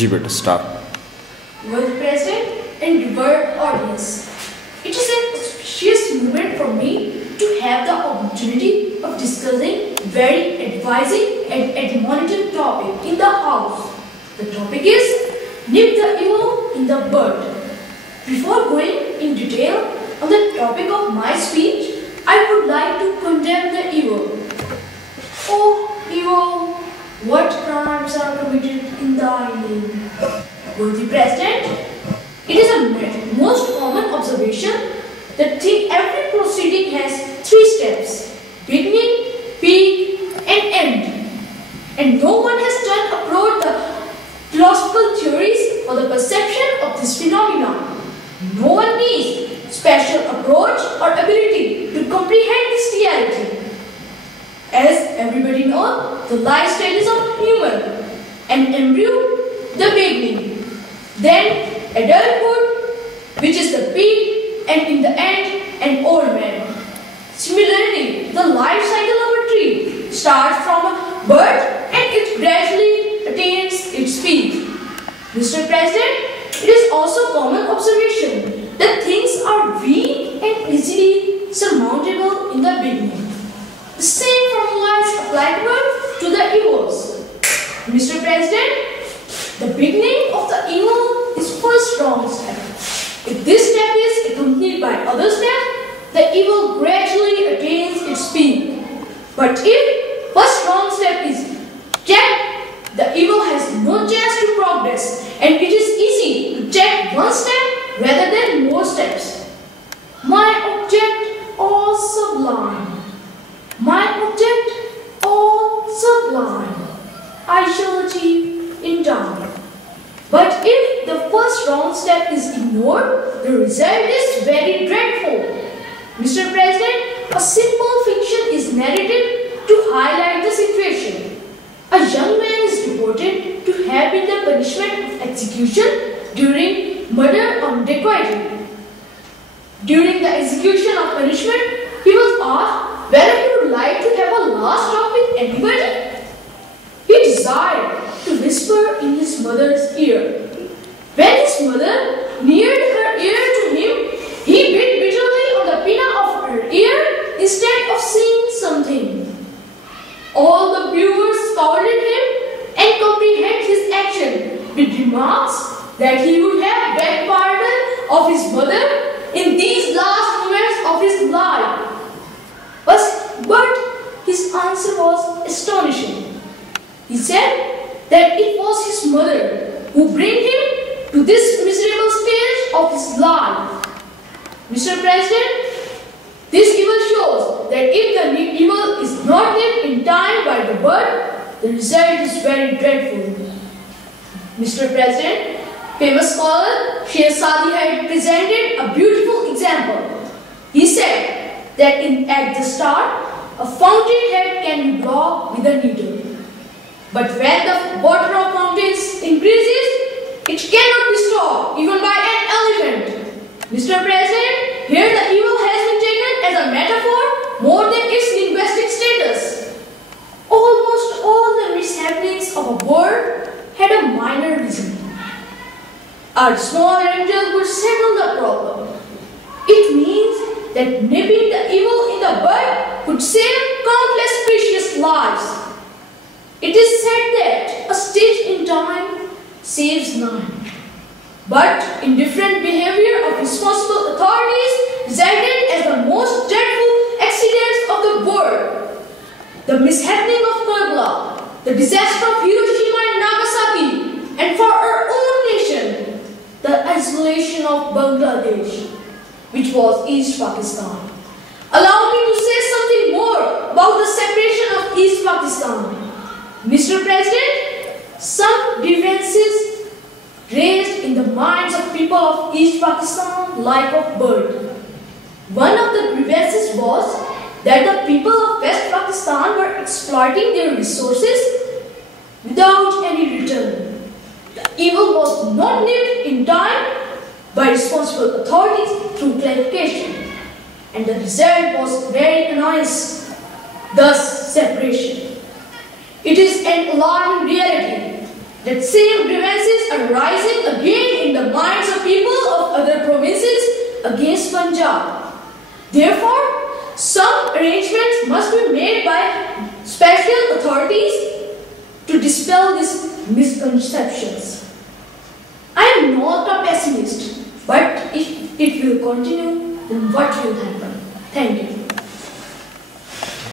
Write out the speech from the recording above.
जी बेटा start. World President and world audience, it is an auspicious moment for me to have the opportunity of discussing very advising and admonitive topic in the house. The topic is nip the evil in the bud. Before going in detail on the topic of my speech, I would like to condemn the evil. Oh, evil! What crimes are committed in thy name? Worthy President, it is a most common observation that every proceeding has three steps: beginning, peak, and end. And no one has turned abroad the philosophical theories or the perception of this phenomenon. No one needs special approach or ability to comprehend this reality. As everybody knows, the life stages of human: an embryo, the beginning, then adulthood, which is the peak, and in the end, an old man. Similarly, the life cycle of a tree starts from a birth and it gradually attains its peak. Mr. President, it is also common observation that things are weak and easily surmountable in the beginning. The same formula is applicable to the evils. Mr. President, the beginning of the evil is first wrong step. If this step is accompanied by other steps, the evil gradually attains its peak. But if first wrong step is checked, the evil has no chance to progress, and it is easy to check one step rather than more steps. My object, all sublime. My object, all sublime, I shall achieve in time. But if the first wrong step is ignored, the result is very dreadful. Mr. President, a simple fiction is narrated to highlight the situation. A young man is reported to have been the punishment of execution during murder or dacoity. During the execution of punishment, he was asked whether he would like to have a last talk with anybody. He desired to whisper in his mother's ear. When his mother neared her ear to him, he beat bitterly on the pinna of her ear instead of saying something. All the viewers scolded him and comprehended his action with remarks that he would have begged pardon of his mother in these last moments of his life. But his answer was astonishing. He said that it was his mother who brought him to this miserable stage of his life. Mr. President, this evil shows that if the evil is not nipped in time by the bird, the result is very dreadful. Mr. President, famous scholar Shersadi had presented a beautiful example. He said that at the start, a fountainhead can be blocked with a needle. But when the water of fountains increases, it cannot be stopped even by an elephant. Mr. President, here the evil has been taken as a metaphor more than its linguistic status. Almost all the mishappenings of a word had a minor reason. A small angel would settle the problem. It means that nipping the evil in the bud could save countless precious lives. It is said that a stitch in time saves nine. But indifferent behavior of responsible authorities resulted as the most dreadful accidents of the world. The mishappening of Karbala, the disaster of Hiroshima and Nagasaki, and for our own nation, the isolation of Bangladesh, which was East Pakistan. Allow me to say something more about the separation of East Pakistan. Mr. President, some grievances raised in the minds of people of East Pakistan like of bird. One of the grievances was that the people of West Pakistan were exploiting their resources without any return. The evil was not nipped in time by responsible authorities through clarification, and the result was very annoyance, thus separation. It is an alarming reality that same grievances are rising again in the minds of people of other provinces against Punjab. Therefore, some arrangements must be made by special authorities to dispel these misconceptions. I am not a pessimist, but if it will continue, then what will happen? Thank you.